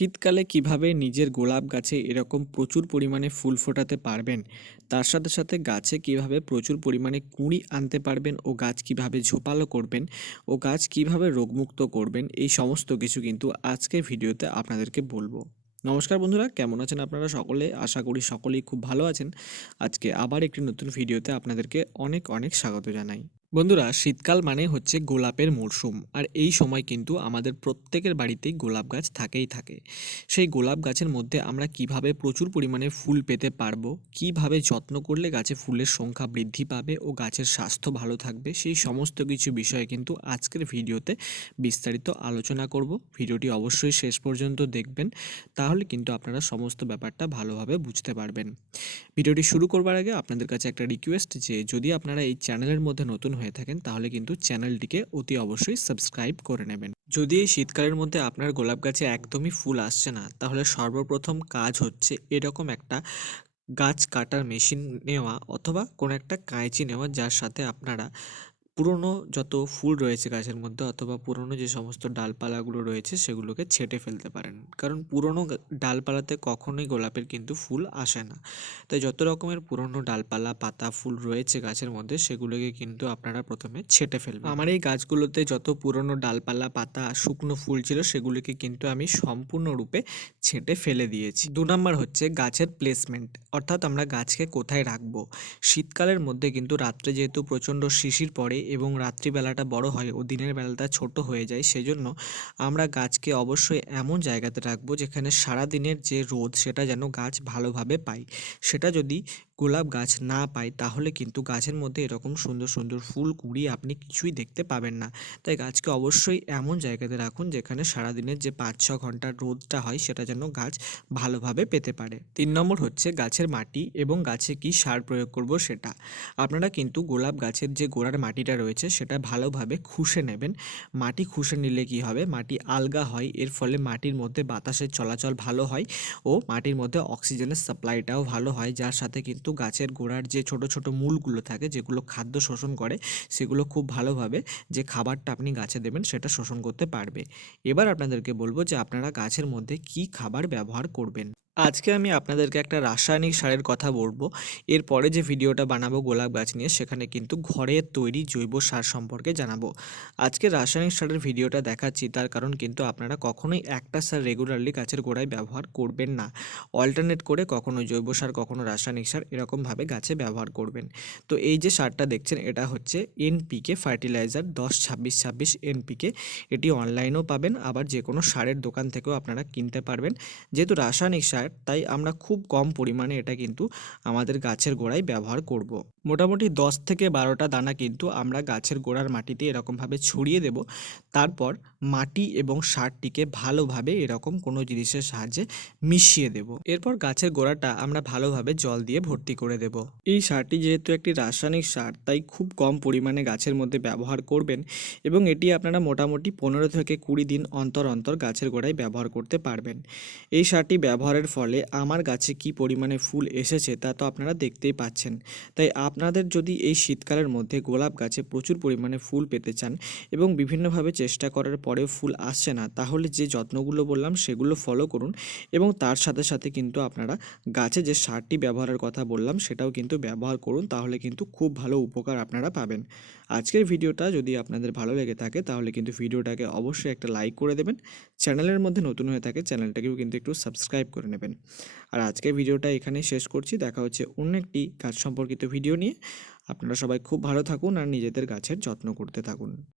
শীতকালে কিভাবে নিজের গোলাপ গাছে এরকম প্রচুর পরিমাণে ফুল ফোটাতে পারবেন, তার সাথে সাথে গাছে কিভাবে প্রচুর পরিমাণে কুঁড়ি আনতে পারবেন ও গাছ কিভাবে ঝোপালো করবেন ও গাছ কিভাবে রোগমুক্ত করবেন, এই সমস্ত কিছু কিন্তু আজকের ভিডিওতে আপনাদেরকে বলবো। নমস্কার বন্ধুরা, কেমন আছেন আপনারা সকলে? আশা করি সকলেই খুব ভালো আছেন। আজকে আবার একটি নতুন ভিডিওতে আপনাদেরকে অনেক অনেক স্বাগত জানাই। বন্ধুরা, শীতকাল মানে হচ্ছে গোলাপের মরশুম, আর এই সময় কিন্তু আমাদের প্রত্যেকের বাড়িতেই গোলাপ গাছ থাকেই থাকে। সেই গোলাপ গাছের মধ্যে আমরা কিভাবে প্রচুর পরিমাণে ফুল পেতে পারবো, কিভাবে যত্ন করলে গাছে ফুলের সংখ্যা বৃদ্ধি পাবে ও গাছের স্বাস্থ্য ভালো থাকবে, সেই সমস্ত কিছু বিষয়ে কিন্তু আজকের ভিডিওতে বিস্তারিত আলোচনা করব। ভিডিওটি অবশ্যই শেষ পর্যন্ত দেখবেন, তাহলে কিন্তু আপনারা সমস্ত ব্যাপারটা ভালোভাবে বুঝতে পারবেন। ভিডিওটি শুরু করবার আগে আপনাদের কাছে একটা রিকোয়েস্ট, যে যদি আপনারা এই চ্যানেলের মধ্যে নতুন হয়ে থাকেন তাহলে কিন্তু চ্যানেলটিকে অতি অবশ্যই সাবস্ক্রাইব করে নেবেন। যদি এই শীতকালের মধ্যে আপনার গোলাপ গাছে একদমই ফুল আসছে না, তাহলে সর্বপ্রথম কাজ হচ্ছে এরকম একটা গাছ কাটার মেশিন নেওয়া অথবা কোনো একটা কাঁচি নেওয়া, যার সাথে আপনারা পুরনো যত ফুল রয়েছে গাছের মধ্যে অথবা পুরনো যে সমস্ত ডালপালাগুলো রয়েছে সেগুলোকে ছেঁটে ফেলতে পারেন। কারণ পুরনো ডালপালাতে কখনোই গোলাপের কিন্তু ফুল আসে না। তাই যত রকমের পুরনো ডালপালা, পাতা, ফুল রয়েছে গাছের মধ্যে সেগুলোকে কিন্তু আপনারা প্রথমে ছেঁটে ফেলবেন। আমার এই গাছগুলোতে যত পুরনো ডালপালা, পাতা, শুকনো ফুল ছিল সেগুলিকে কিন্তু আমি সম্পূর্ণরূপে ছেঁটে ফেলে দিয়েছি। 2 নাম্বার হচ্ছে গাছের প্লেসমেন্ট, অর্থাৎ আমরা গাছকে কোথায় রাখবো। শীতকালের মধ্যে কিন্তু রাত্রে যেহেতু প্রচণ্ড শিশির পড়ে এবং রাত্রিবেলাটা বড় হয় ও দিনের বেলাটা ছোট হয়ে যায়, সেজন্য আমরা গাছকে অবশ্যই এমন জায়গাতে রাখবো যেখানে সারাদিনের যে রোদ সেটা যেন গাছ ভালোভাবে পায়। সেটা যদি গোলাপ গাছ না পায় তাহলে কিন্তু গাছের মধ্যে এরকম সুন্দর সুন্দর ফুল কুঁড়ি আপনি কিছুই দেখতে পাবেন না। তাই গাছকে অবশ্যই এমন জায়গাতে রাখুন যেখানে সারাদিনের যে 5-6 ঘন্টার রোদটা হয় সেটা যেন গাছ ভালোভাবে পেতে পারে। 3 নম্বর হচ্ছে গাছের মাটি এবং গাছে কি সার প্রয়োগ করব সেটা। আপনারা কিন্তু গোলাপ গাছের যে গোড়ার মাটিটা রয়েছে সেটা ভালোভাবে খুসে নেবেন। মাটি খুসে নিলে কি হবে, মাটি আলগা হয়, এর ফলে মাটির মধ্যে বাতাসের চলাচল ভালো হয় ও মাটির মধ্যে অক্সিজেনের সাপ্লাইটাও ভালো হয়, যার সাথে কিন্তু গাছের গোড়ার যে ছোট ছোট মূলগুলো থাকে যেগুলো খাদ্য শোষণ করে, সেগুলো খুব ভালোভাবে যে খাবারটা আপনি গাছে দেবেন সেটা শোষণ করতে পারবে। এবার আপনাদেরকে বলবো যে আপনারা গাছের মধ্যে কি খাবার ব্যবহার করবেন। আজকে আমি আপনাদেরকে একটা রাসায়নিক সারের কথা বলবো। এরপরে যে ভিডিওটা বানাবো গোলাপ গাছ নিয়ে, সেখানে কিন্তু ঘরের তৈরি জৈব সার সম্পর্কে জানাবো। আজকে রাসায়নিক সারের ভিডিওটা দেখাচ্ছি তার কারণ কিন্তু আপনারা কখনোই একটা সার রেগুলারলি গাছের গোড়ায় ব্যবহার করবেন না। অল্টারনেট করে কখনো জৈব সার কখনো রাসায়নিক সার এরকমভাবে গাছে ব্যবহার করবেন। তো এই যে সারটা দেখছেন এটা হচ্ছে এনপিকে ফার্টিলাইজার 10-26-26 এনপিকে। এটি অনলাইনেও পাবেন, আবার যে কোনো সারের দোকান থেকেও আপনারা কিনতে পারবেন। যেহেতু রাসায়নিক সার, তাই আমরা খুব কম পরিমাণে এটা কিন্তু আমাদের গাছের গোড়ায় ব্যবহার করব। মোটামুটি 10 থেকে 12টা দানা কিন্তু আমরা গাছের গোড়ার মাটিতে এরকমভাবে ছড়িয়ে দেব। তারপর মাটি এবং সারটিকে ভালোভাবে এরকম কোনো জিনিসের সাহায্যে মিশিয়ে দেব। এরপর গাছের গোড়াটা আমরা ভালোভাবে জল দিয়ে ভর্তি করে দেব। এই সারটি যেহেতু একটি রাসায়নিক সার, তাই খুব কম পরিমাণে গাছের মধ্যে ব্যবহার করবেন এবং এটি আপনারা মোটামুটি 15 থেকে 20 দিন অন্তর অন্তর গাছের গোড়ায় ব্যবহার করতে পারবেন। এই সারটি ব্যবহারের ফলে আমার গাছে কি পরিমাণে ফুল এসেছে তা তো আপনারা দেখতেই পাচ্ছেন। তাই আপনাদের যদি এই শীতকালের মধ্যে গোলাপ গাছে প্রচুর পরিমাণে ফুল পেতে চান এবং বিভিন্নভাবে চেষ্টা করার পরেও ফুল আসছে না, তাহলে যে যত্নগুলো বললাম সেগুলো ফলো করুন এবং তার সাথে সাথে কিন্তু আপনারা গাছে যে সারটি ব্যবহারের কথা বললাম সেটাও কিন্তু ব্যবহার করুন, তাহলে কিন্তু খুব ভালো উপকার আপনারা পাবেন। আজকের ভিডিওটা যদি আপনাদের ভালো লেগে থাকে তাহলে কিন্তু ভিডিওটাকে অবশ্যই একটা লাইক করে দেবেন। চ্যানেলের মধ্যে নতুন হয়ে থাকে চ্যানেলটাকেও কিন্তু একটু সাবস্ক্রাইব করে নেবেন। আর আজকের ভিডিওটা এখানেই শেষ করছি। দেখা হচ্ছে অন্য একটি গাছ সম্পর্কিত ভিডিও নিয়ে। আপনারা সবাই খুব ভালো থাকুন আর নিজেদের গাছের যত্ন করতে থাকুন।